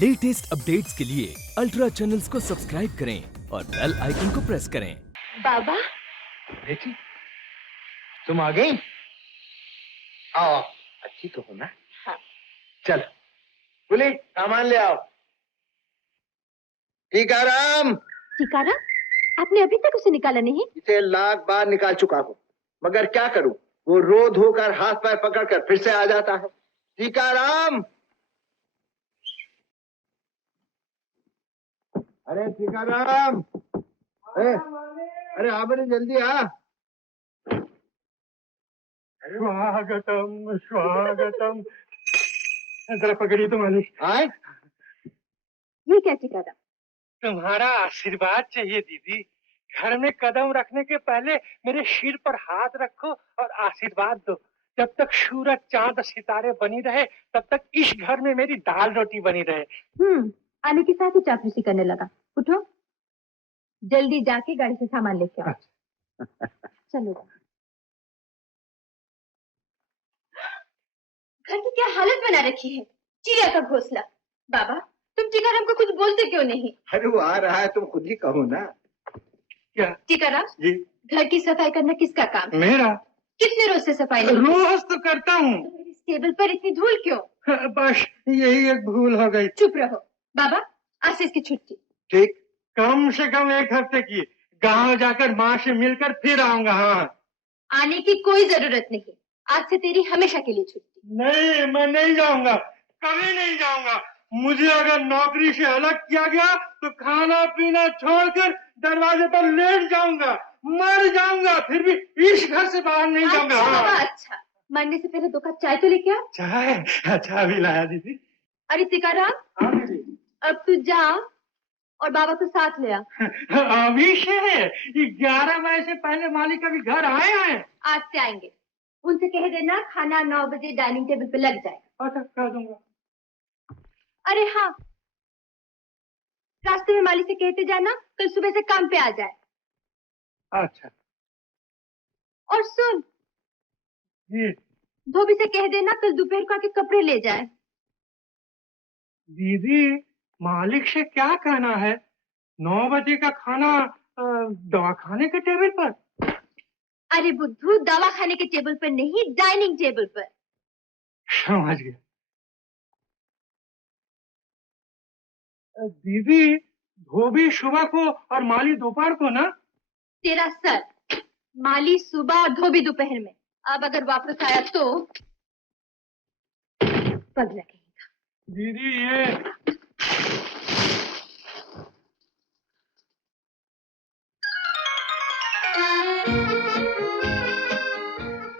Latest updates के लिए ultra channels को सब्सक्राइब करें और बेल आइकन को प्रेस करें। बाबा बेटी, तुम आ गई? आओ, अच्छी तो हो ना? हाँ। चल, बोले सामान ले आओ। टीकाराम, आपने अभी तक उसे निकाला नहीं? इसे लाख बार निकाल चुका हूँ, मगर क्या करूँ, वो रो धोकर हाथ पैर पकड़कर फिर से आ जाता है। टीकाराम, अरे टीकाराम, अरे आ बड़े जल्दी आ। स्वागतम स्वागतम। जरा पकड़िए तो मालिक। आए? ये क्या टीकाराम? तुम्हारा आशीर्वाद चाहिए दीदी। घर में कदम रखने के पहले मेरे सिर पर हाथ रखो और आशीर्वाद दो। जब तक सूरज चांद सितारे बनी रहे तब तक इस घर में मेरी दाल रोटी बनी रहे। आने के साथ ही चापलूसी करने लगा। उठो, जल्दी जाके गाड़ी से सामान लेके आओ। चलो। घर की क्या हालत बना रखी है, चिड़िया का घोंसला। बाबा, तुम टीकाराम को कुछ बोलते क्यों नहीं? अरे वो आ रहा है, तुम खुद ही कहो ना। क्या? टीकाराम जी? घर की सफाई करना किसका काम? मेरा। कितने रोज से सफाई नहीं? रोज तो करता हूँ। तो मेरी टेबल पर इतनी धूल क्यों? बस यही एक भूल हो गई। चुप रहो। बाबा, आज से इसकी छुट्टी। ठीक, कम से कम एक हफ्ते की। गांव जाकर माँ से मिलकर फिर आऊंगा। हाँ, आने की कोई जरूरत नहीं। आज से तेरी हमेशा के लिए छुट्टी। नहीं, मैं नहीं जाऊंगा, कभी नहीं जाऊंगा। मुझे अगर नौकरी से अलग किया गया तो खाना पीना छोड़कर दरवाजे पर लेट जाऊंगा, मर जाऊंगा, फिर भी इस घर से बाहर नहीं जाऊंगा। अच्छा बाबा, हाँ। अच्छा। मरने से पहले 2 कप चाय तो लेके आ। चाय? अच्छा अभी लाया दीदी। अरे टीकाराम, हाँ दीदी। अब तू जा और बाबा को साथ ले आ। अभी से 11 बजे से पहले मालिक अभी घर आए हैं? आज से आएंगे। उनसे कह देना खाना 9 बजे डाइनिंग टेबल पे लग जाए। अच्छा, कह दूंगा। अरे हाँ, रास्ते में माली से कहते जाना कल सुबह से काम पे आ जाए। अच्छा और सुन, जी धोबी से कह देना कल दोपहर को आके कपड़े ले जाए। दीदी, मालिक से क्या कहना है? 9 बजे का खाना दवाखाने के टेबल पर? अरे बुद्धू, दवा खाने के टेबल पर नहीं, डाइनिंग टेबल पर। समझ गया। दीदी, धोबी सुबह को और माली दोपहर को ना? तेरा सर, माली सुबह और धोबी दोपहर में। अब अगर वापस आया तो पग लगेगा। दीदी ये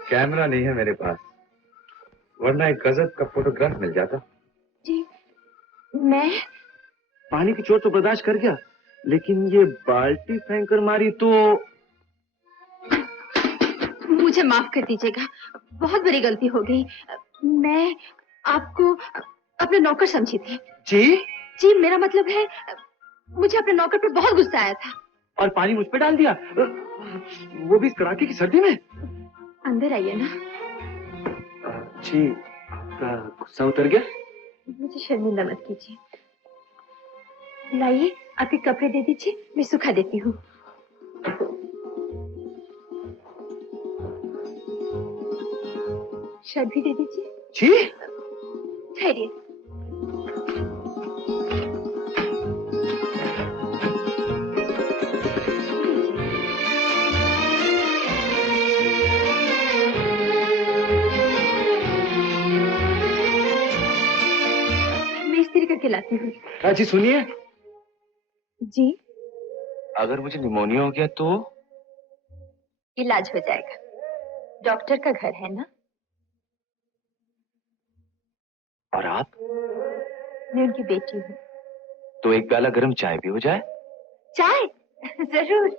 कैमरा नहीं है मेरे पास, वरना एक गजब का फोटोग्राफ मिल जाता। जी, मैं पानी की चोट तो बर्दाश्त कर गया, लेकिन ये बाल्टी फेंक कर मारी तो। मुझे माफ कर दीजिएगा, बहुत बड़ी गलती हो गई। मैं आपको अपने नौकर समझी थी। जी? जी, मेरा मतलब है मुझे अपने नौकर पर बहुत गुस्सा आया था। और पानी मुझ पे डाल दिया, वो भी इस कड़ाके की सर्दी में। अंदर आइए ना। जी, आपका गुस्सा उतर गया? मुझे शर्मिंदा मत कीजिए। लाइए, आपके कपड़े दे दीजिए, मैं सुखा देती हूँ। शर्ट भी दे दीजिए। जी? ठहरिए। मैं इस्त्री करके लाती हूँ। जी सुनिए, जी? अगर मुझे निमोनिया हो गया तो? इलाज हो जाएगा, डॉक्टर का घर है ना। और आप? मैं उनकी बेटी हूँ। तो एक प्याला गर्म चाय भी हो जाए? चाय? जरूर।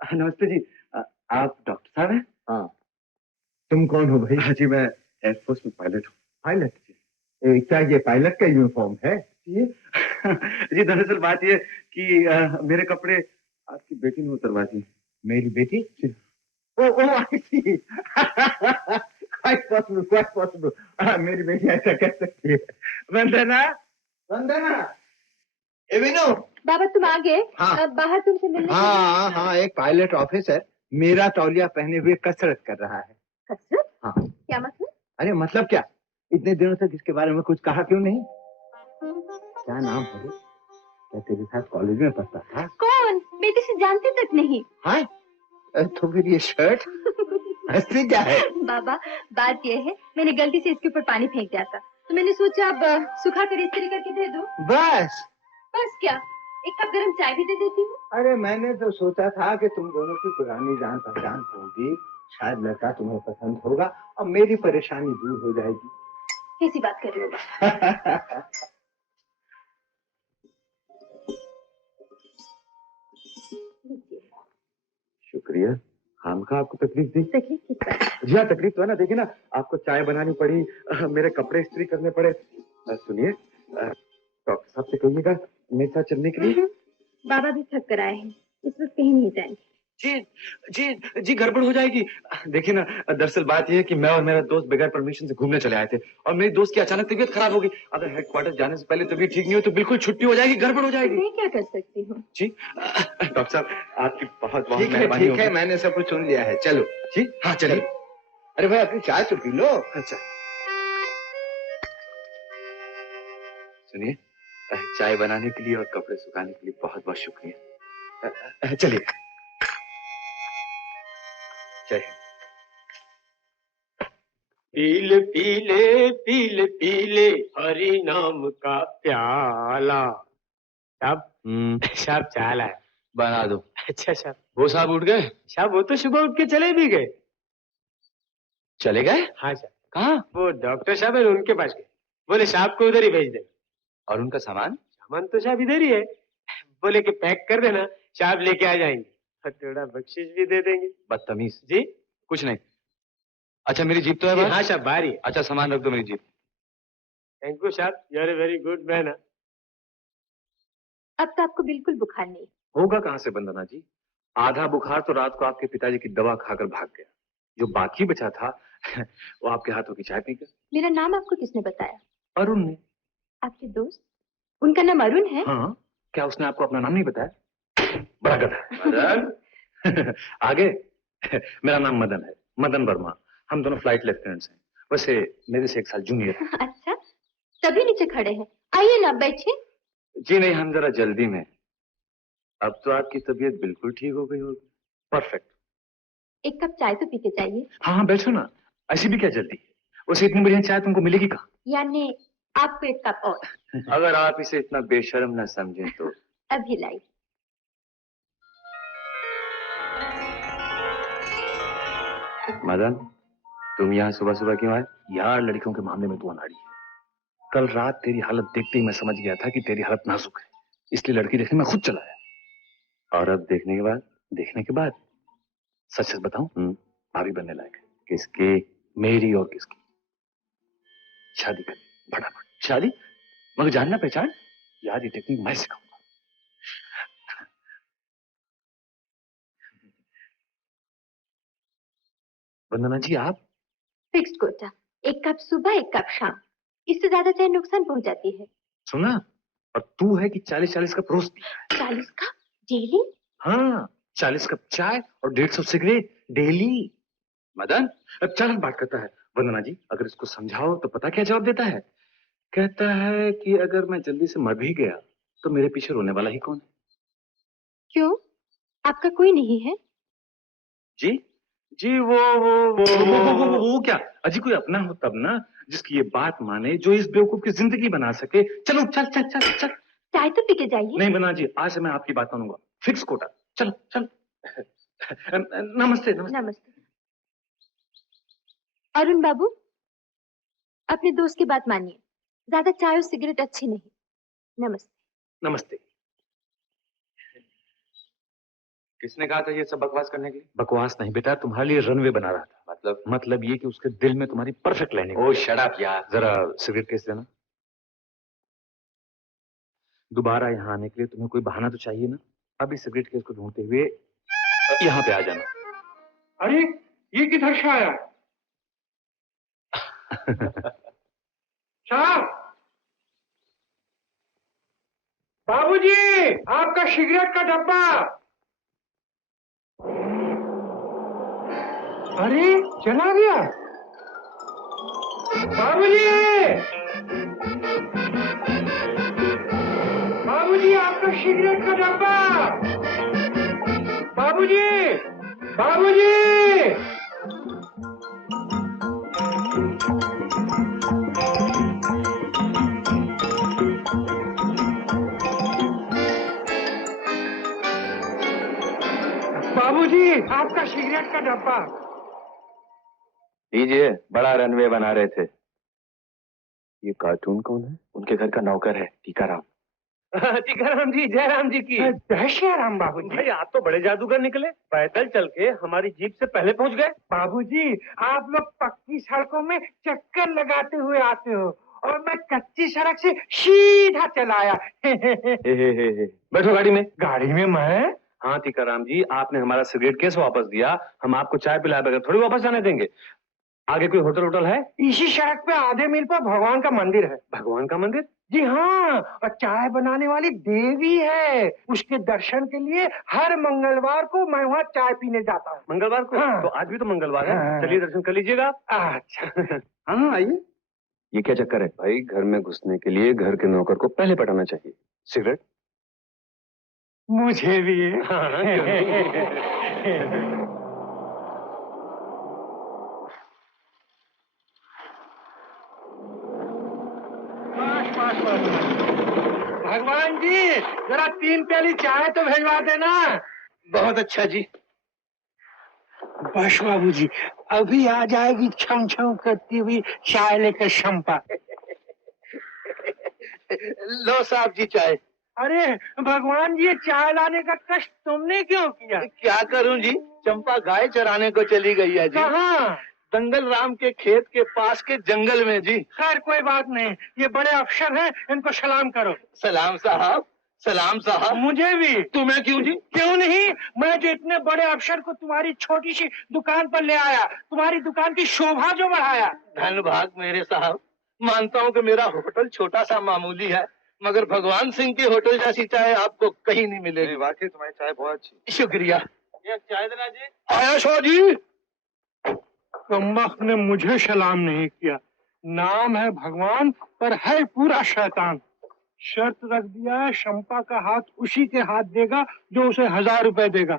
नमस्ते जी, आप डॉक्टर साहब हैं? हाँ। तुम कौन हो भाई? जी मैं एयरफोर्स में पायलट हूँ। पायलट? क्या ये पायलट का यूनिफॉर्म है? ये जी दरअसल बात ये कि मेरे कपड़े आपकी बेटी ने उतरवा दिए। मेरी बेटी? Oh oh I see. Quite possible. मेरी बेटी ऐसा कर सकती है। वंदना, वंदना, ए विनो। बाबा तुम आ गए? हाँ। बाहर तुमसे मिलने के लिए- हाँ हाँ, एक पायलट ऑफिसर मेरा तौलिया पहने हुए कसरत कर रहा है। कसरत? हाँ। क्या मतलब? अरे मतलब क्या, इतने दिनों तक इसके बारे में कुछ कहा क्यों नहीं? क्या नाम है? क्या तेरे साथ कॉलेज में पढ़ता था? कौन? मैं किसी जानती तक नहीं। हाँ? तो फिर ये शर्ट हंसती क्या है? बाबा बात यह है, मैंने गलती से इसके ऊपर पानी फेंक दिया था, तो मैंने सोचा अब सुखा कर इस्त्री करके दे दूं। बस? बस क्या, एक कप गरम चाय भी दे देती हूँ। अरे मैंने तो सोचा था कि तुम दोनों की पुरानी जान पहचान होगी, शायद लड़का तुम्हें पसंद होगा और मेरी परेशानी दूर हो जाएगी। कैसी बात कर रहे हो बाबा? लीजिए। शुक्रिया। खामखा आपको तकलीफ दी। तकलीफ किस बात? जी हाँ तकलीफ तो है ना, देखिए ना, आपको चाय बनानी पड़ी, मेरे कपड़े इस्त्री करने पड़े। सुनिए, डॉक्टर साहब से कहिएगा मेरे साथ चलने के लिए। बाबा भी थक कर आए हैं, इस वक्त कहीं नहीं जाएंगे। जी जी जी, गड़बड़ हो जाएगी। देखिए ना, दरअसल बात यह है कि मैं और मेरा दोस्त बगैर परमिशन से घूमने चले आए थे और मेरी दोस्त की अचानक तबीयत खराब हो गई। अगर हेडक्वार्टर जाने से पहले तबीयत ठीक नहीं हो तो बिल्कुल छुट्टी हो जाएगी, गड़बड़ हो जाएगी। मैं क्या कर सकती हूँ? जी डॉक्टर साहब, आपकी बहुत बहुत ठीक है मेहरबानी ठीक है, होगी। मैंने सब कुछ सुन लिया है, चलो। जी हाँ चलिए। अरे भाई अपनी चाय तो पी लो। अच्छा सुनिए, चाय बनाने के लिए और कपड़े सुखाने के लिए बहुत बहुत शुक्रिया। चलिए, जय हिंद। पीले पीले पीले पीले हरि नाम का प्याला। साहब साहब चाल है। बना दो। अच्छा साहब। वो साहब उठ गए? साहब वो तो सुबह उठ के चले भी गए। चले गए? हाँ साहब। कहाँ? वो डॉक्टर साहब है उनके पास गए, बोले साहब को उधर ही भेज दे। और उनका सामान? सामान तो साहब इधर ही है, बोले कि पैक कर देना, साहब लेके आ जाएंगे और थोड़ा बख्शिश भी दे देंगे। बदतमीज। जी कुछ नहीं। अच्छा मेरी जीप तो है जी, बाहर? हाँ साहब बाहर ही है। अच्छा सामान रख दो मेरी जीप। थैंक यू साहब, you are a very good man. अब तो आपको बिल्कुल बुखार नहीं। होगा कहाँ से वंदना जी, आधा बुखार तो रात को आपके पिताजी की दवा खाकर भाग गया, जो बाकी बचा था वो आपके हाथों की चाय पी गया। मेरा नाम आपको किसने बताया? अरुण ने। आपके दोस्त? उनका नाम अरुण है? हाँ, क्या उसने आपको अपना नाम नहीं बताया? बड़ा गधा है। मदन आगे मेरा नाम मदन है, मदन वर्मा। हम दोनों फ्लाइट लेफ्टिनेंट्स हैं, वैसे मेरे से 1 साल जूनियर है। अच्छा, तभी नीचे खड़े हैं, आइए ना बैठिए। जी नहीं, हम जरा जल्दी में। अब तो आपकी तबीयत बिल्कुल ठीक हो गई होगी। परफेक्ट। एक कप चाय तो पी के जाइए। हाँ हाँ बैठो ना, ऐसी भी क्या जल्दी है, वैसे इतनी बढ़िया चाय तुमको मिलेगी कहाँ? यानी आपको एक कप और? अगर आप इसे इतना बेशर्म न समझें तो। अभी लाई। मदन, तुम यहाँ सुबह सुबह क्यों आए? यार लड़कियों के मामले में तू अनाड़ी है। कल रात तेरी हालत देखते ही मैं समझ गया था कि तेरी हालत नाजुक है, इसलिए लड़की देखने मैं खुद चला आया। और अब देखने के बाद सच सच बताऊं, भाभी बनने लायक है। किसकी? मेरी और किसकी? शादी कर फटाफट। शादी? मगर जानना पहचान, यार ये टेक्निक मैं सिखाऊंगा। वंदना जी आप? फिक्स्ड कोटा, एक कप सुबह एक कप शाम, इससे ज्यादा चाय नुकसान पहुंचाती है। सुना? और तू है कि 40-40 का परोस। 40 कप डेली? हाँ, 40 कप चाय और 150 सिगरेट डेली। मदन अब चालाक बात करता है। वंदना जी अगर इसको समझाओ तो पता क्या जवाब देता है? कहता है कि अगर मैं जल्दी से मर भी गया तो मेरे पीछे रोने वाला ही कौन है? क्यों, आपका कोई नहीं है? जी जी वो क्या? अजी कोई अपना हो तब ना, जिसकी ये बात माने, जो इस बेवकूफ की जिंदगी बना सके। चलो चल चल चल चल। चाय तो पी के जाइए। नहीं वंदना जी, आज से मैं आपकी बात मानूंगा। फिक्स कोटा। चलो चल। नमस्ते नमस्ते। नमस्ते। अरुण बाबू, अपने दोस्त की बात मानिए, ज्यादा चाय और सिगरेट अच्छी नहीं। नमस्ते। नमस्ते। किसने कहा था ये सब बकवास करने के लिए? बकवास नहीं बेटा, तुम्हारे लिए रनवे बना रहा था। मतलब ये कि उसके दिल में तुम्हारी परफेक्ट लैंडिंग। ओह शट अप यार, जरा सिगरेट केस देना। दोबारा यहाँ आने के लिए तुम्हें कोई बहाना तो चाहिए ना। अभी सिगरेट केस को ढूंढते हुए यहाँ पे आ जाना। अरे ये किधर से आया? साहब, बाबूजी, आपका सिगरेट का डब्बा। अरे चला गया। बाबूजी, बाबूजी, आपका सिगरेट का डब्बा। बाबूजी, बाबूजी। बाबूजी, आपका सिगरेट का डब्बा। लीजिए, बड़ा रनवे बना रहे थे। ये कार्टून कौन है? उनके घर का नौकर है, टीकाराम। टीकाराम जी, जयराम जी की। जय श्री राम बाबूजी। भाई आप तो बड़े जादूगर निकले, पैदल चल के हमारी जीप से पहले पहुंच गए। बाबूजी, आप लोग पक्की सड़कों में चक्कर लगाते हुए आते हो और मैं कच्ची सड़क से सीधा चलाया। बैठो गाड़ी में। गाड़ी में मैं? हाँ टीकाराम जी, आपने हमारा सिगरेट केस वापस दिया, हम आपको चाय पिलाए बगैर थोड़ी वापस जाने देंगे। आगे कोई होटल होटल है? इसी सड़क पे आधे मील पर भगवान का मंदिर है। भगवान का मंदिर? जी हाँ, और चाय बनाने वाली देवी है। उसके दर्शन के लिए हर मंगलवार को मैं वहाँ चाय पीने जाता हूँ। मंगलवार को? हाँ। तो आज भी तो मंगलवार है। हाँ। चलिए दर्शन कर लीजिएगा। अच्छा। हाँ आइए। ये क्या चक्कर है भाई? घर में घुसने के लिए घर के नौकर को पहले पटाना चाहिए। सिगरेट? मुझे भी है। हाँ, क्यों नहीं? भगवान जी, जरा 3 प्याली चाय तो भिजवा देना। बहुत अच्छा जी। बस बाबूजी, अभी आ जाएगी छम छम करती हुई चाय लेकर शंपा। लो साहब जी चाय। अरे भगवान जी, ये चाय लाने का कष्ट तुमने क्यों किया? क्या करूं जी, चंपा गाय चराने को चली गई है जी। कहाँ? दंगल राम के खेत के पास के जंगल में जी। खैर कोई बात नहीं, ये बड़े अफसर हैं, इनको सलाम करो। सलाम साहब, सलाम साहब। मुझे भी। तुम्हें क्यों जी? क्यों नहीं, मैं जो इतने बड़े अफसर को तुम्हारी छोटी सी दुकान पर ले आया, तुम्हारी दुकान की शोभा जो बढ़ाया। धन भाग मेरे साहब, मानता हूँ कि मेरा होटल छोटा सा मामूली है, मगर भगवान सिंह के होटल जैसी चाय आपको कहीं नहीं मिलेगी। वाकई तुम्हारी चाय बहुत अच्छी। शुक्रिया। ये चाय देना जी। आया शाह जी। कमबख्त ने मुझे सलाम नहीं किया। नाम है भगवान पर है पूरा शैतान। शर्त रख दिया है, शंपा का हाथ उसी के हाथ देगा जो उसे 1000 रुपए देगा।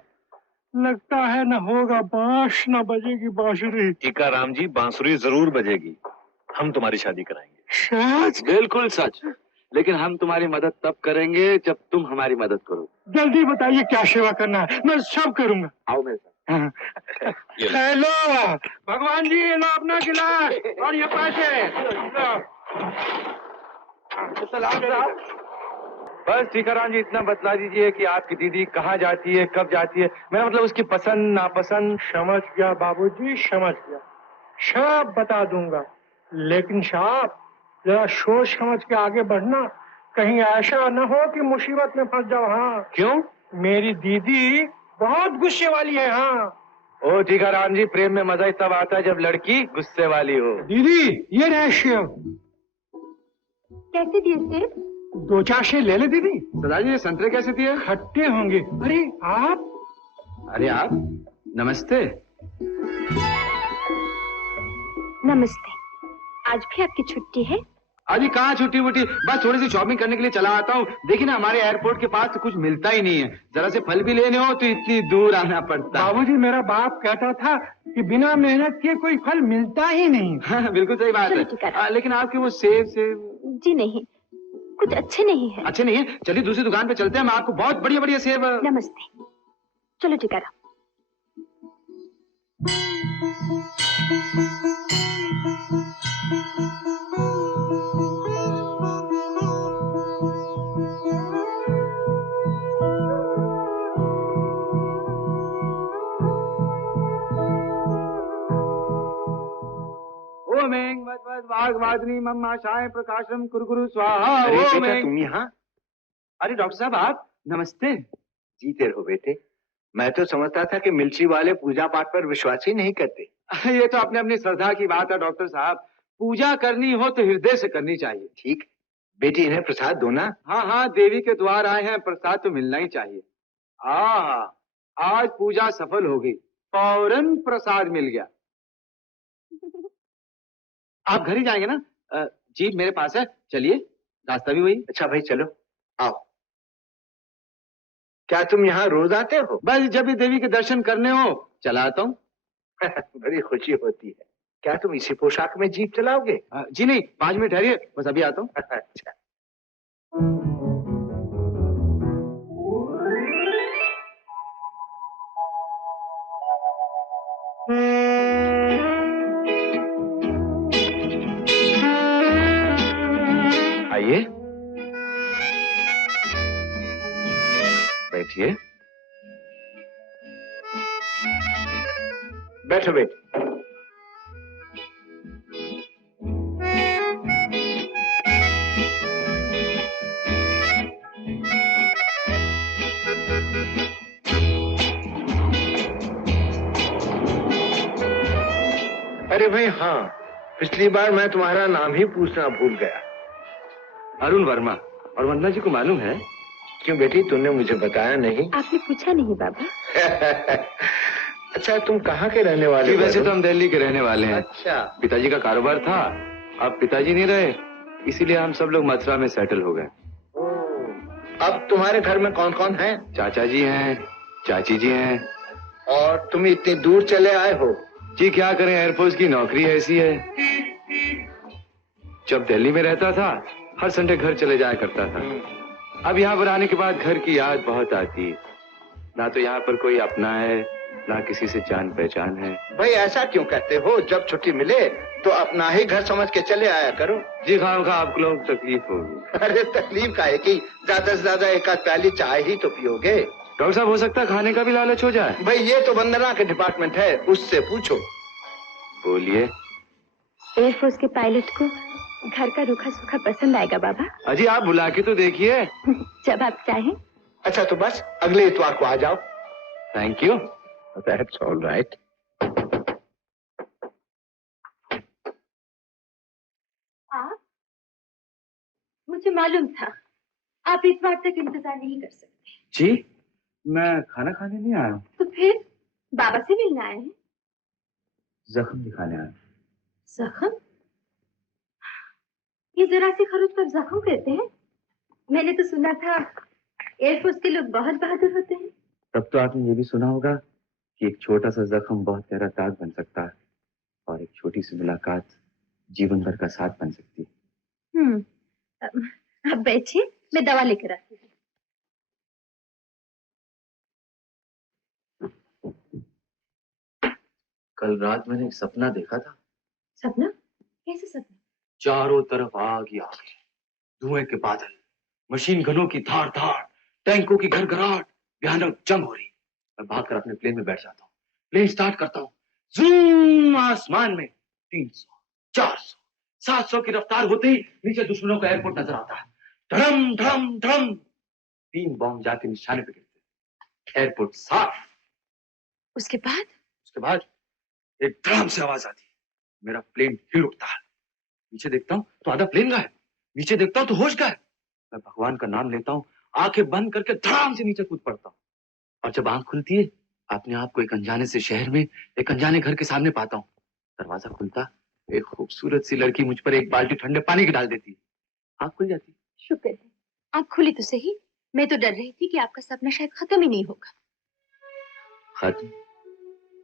लगता है न होगा बांस न बजेगी बांसुरी। टीकाराम जी, बांसुरी जरूर बजेगी। हम तुम्हारी शादी कराएंगे। सच? बिल्कुल सच। लेकिन हम तुम्हारी मदद तब करेंगे जब तुम हमारी मदद करो। जल्दी बताइए क्या सेवा करना है, मैं सब करूंगा। आओ मेरे साथ। हेलो भगवान जी, लो अपना गिलास और ये पैसे लो। सलाम साहब। बस टीकाराम जी, इतना बतला दीजिए कि आपकी दीदी कहाँ जाती है, कब जाती है, मेरा मतलब उसकी पसंद नापसंद। समझ गया बाबूजी, समझ गया, सब बता दूंगा। लेकिन साहब, जरा सोच समझ के आगे बढ़ना, कहीं ऐसा न हो कि मुसीबत में फंस जाओ। हाँ। क्यों? मेरी दीदी बहुत गुस्से वाली है। हाँ। ओ टीकाराम जी, प्रेम में मजा ही तब आता है जब लड़की गुस्से वाली हो। दीदी, ये रहे सेब। कैसे दिए सेब? 2-4 सेब ले ले दीदी। दादाजी, ये संतरे कैसे दिए? खट्टे होंगे। अरे आप? अरे आप, नमस्ते। नमस्ते। आज भी आपकी छुट्टी है? अभी कहाँ छुट्टी वुट्टी, बस थोड़ी सी शॉपिंग करने के लिए चला आता हूँ। देखिए ना, हमारे एयरपोर्ट के पास तो कुछ मिलता ही नहीं है। जरा से फल भी लेने हो तो इतनी दूर आना पड़ता है। बाबूजी, मेरा बाप कहता था कि बिना मेहनत के कोई फल मिलता ही नहीं। हाँ, बिल्कुल सही बात चलो ठीक है। है। लेकिन आपके वो सेब जी नहीं, कुछ अच्छे नहीं है। अच्छे नहीं है। चलिए दूसरी दुकान पे चलते हैं, मैं आपको बहुत बढ़िया बढ़िया सेब। नमस्ते। चलो टिकारा। ओम ऐं वद वाग्वादिनी मम आशाय प्रकाशम कुरु स्वाहा। अरे ओम बेटा, ऐं। तुम यहाँ? अरे डॉक्टर साहब आप, नमस्ते। जीते रहो बेटे। मैं तो समझता था कि मिलिट्री वाले पूजा पाठ पर विश्वास ही नहीं करते। ये तो अपने अपनी श्रद्धा की बात है डॉक्टर साहब। पूजा करनी हो तो हृदय से करनी चाहिए। ठीक, बेटी इन्हें प्रसाद दो ना। हाँ हाँ, देवी के द्वार आए हैं, प्रसाद तो मिलना ही चाहिए। आज पूजा सफल हो गई, फौरन प्रसाद मिल गया। आप घर ही जाएंगे ना? जीप मेरे पास है, चलिए, रास्ता भी वही। अच्छा भाई चलो, आओ। क्या तुम यहाँ रोज आते हो? बस जब भी देवी के दर्शन करने हो चला आता हूँ। बड़ी खुशी होती है। क्या तुम इसी पोशाक में जीप चलाओगे? जी नहीं, 5 मिनट ठहरिए, बस अभी आता हूँ। अच्छा। आइए, बैठिए। बैठो बेटे। अरे भाई हाँ, पिछली बार मैं तुम्हारा नाम ही पूछना भूल गया। अरुण वर्मा। और वंदना जी को मालूम है? क्यों बेटी, तुमने मुझे बताया नहीं? आपने पूछा नहीं बाबा। अच्छा, तुम कहाँ के रहने वाले हो? वैसे तो हम दिल्ली के रहने वाले हैं। अच्छा। पिताजी का कारोबार था, अब पिताजी नहीं रहे, इसीलिए हम सब लोग मथुरा में सेटल हो गए। अब तुम्हारे घर में कौन कौन है? चाचा जी हैं, चाची जी हैं। और तुम इतनी दूर चले आए हो? जी क्या करें, एयरफोर्स की नौकरी ऐसी है। जब दिल्ली में रहता था हर संडे घर चले जाया करता था। अब यहाँ पर आने के बाद घर की याद बहुत आती है। ना तो यहाँ पर कोई अपना है, ना किसी से जान पहचान है। भाई ऐसा क्यों कहते हो? जब छुट्टी मिले तो अपना ही घर समझ के चले आया करो। जी खामखा आपको लोग तकलीफ होगी। अरे तकलीफ का है कि ज्यादा से ज्यादा एक आध प्याली चाय ही तो पियोगे। डॉक्टर साहब, हो सकता है खाने का भी लालच हो जाए। भाई ये तो वंदना के डिपार्टमेंट है, उससे पूछो। बोलिए। एयरफोर्स के पायलट को घर का रूखा सूखा पसंद आएगा बाबा। अजी आप बुला के तो देखिए। जब आप चाहें। अच्छा तो बस अगले इतवार को आ जाओ। Thank you. That's all right. आप? मुझे मालूम था आप इस बार तक इंतजार नहीं कर सकते। जी मैं खाना खाने नहीं आया हूँ, तो फिर बाबा से मिलने आए हैं? जख्म दिखाने आया। जख्म? ये जरा सी खरोच पर जख्म कहते हैं? मैंने तो सुना था एयरफोर्स के लोग बहुत बहादुर होते हैं। तब तो आपने ये भी सुना होगा कि एक छोटा सा जख्म बहुत गहरा दाग बन सकता है और एक छोटी सी मुलाकात जीवन भर का साथ बन सकती है। अब बैठिए, मैं दवा लेकर आती हूँ। कल रात मैंने एक सपना देखा था। सपना? कैसे सपना? चारों तरफ आग ही आग, धुएं के बादल, मशीन गनों की धार धार, टैंकों की घरघराहट, भयानक जंग हो रही। मैं भागकर अपने प्लेन में बैठ जाता हूँ, प्लेन स्टार्ट करता हूँ, जूम, आसमान में 300, 400, 700 की रफ्तार होते ही नीचे दुश्मनों का एयरपोर्ट नजर आता है। धड़म धड़म धड़म, 3 बॉम्ब जाके निशाने पे गिरते, एयरपोर्ट साफ। उसके बाद एक धड़ाम से आवाज आती है, मेरा प्लेन हिल उठता है। नीचे देखता हूँ तो आधा प्लेन गायब, नीचे देखता हूँ तो होश गायब। मैं भगवान का नाम लेता हूँ, आंखें बंद करके धड़ाम से नीचे कूद पड़ता हूँ। और जब आंख खुलती है, अपने आप को एक अनजाने से शहर में एक अनजाने घर के सामने पाता हूँ। दरवाजा खुलता, एक खूबसूरत सी लड़की मुझ पर एक बाल्टी ठंडे पानी की डाल देती है। आंख खुल जाती। शुक्र है आंख खुली तो सही। मैं तो डर रही थी कि आपका सपना शायद खत्म ही नहीं होगा। खत्म?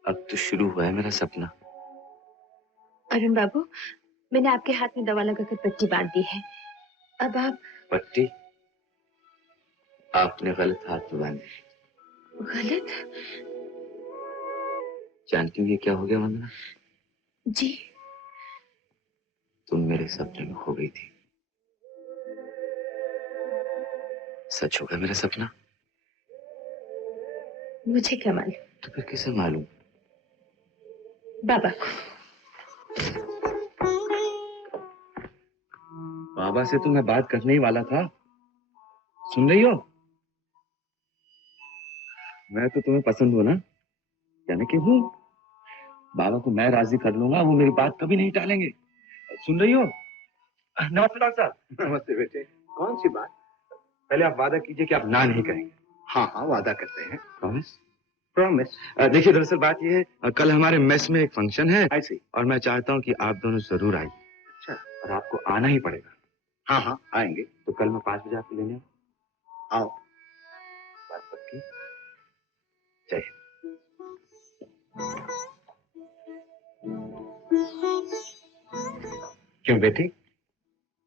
अब तो शुरू हुआ है मेरा सपना। अरुण बाबू, मैंने आपके हाथ में दवा लगाकर पट्टी बांध दी है। अब आप। पट्टी? आपने गलत हाथ में बांधी। गलत? जानती हूँ ये क्या हो गया वंदना? जी? तुम मेरे सपने में खो गई थी। सच होगा मेरा सपना? मुझे क्या मालूम? तो फिर किसे मालूम? बाबा को। बाबा से तो मैं बात करने ही वाला था। सुन रही हो? मैं तो तुम्हें पसंद हूं ना, यानी कि हूँ। बाबा को मैं राजी कर लूंगा, वो मेरी बात कभी नहीं टालेंगे। सुन रही हो? नमस्ते डॉक्टर साहब। नमस्ते बेटे। कौन सी बात? पहले आप वादा कीजिए कि आप ना नहीं करेंगे। हाँ हाँ, वादा करते हैं। प्रॉमिस? प्रॉमिस। देखिए, दरअसल बात यह है, कल हमारे मेस में एक फंक्शन है ऐसे। और मैं चाहता हूँ कि आप दोनों जरूर आइए। अच्छा। और आपको आना ही पड़ेगा। हाँ हाँ, आएंगे। तो कल मैं 5 बजे आपको लेने आऊं? आओ। बात पक्की? जय हिंद। क्यों बेटी,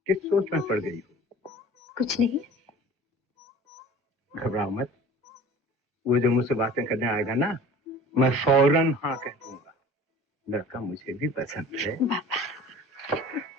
किस सोच में पड़ गई हो? कुछ नहीं। घबराओ मत। वो जो मुझसे बातें करने आएगा ना, मैं फौरन हाँ कह दूंगा। लड़का मुझे भी पसंद है। बाबा।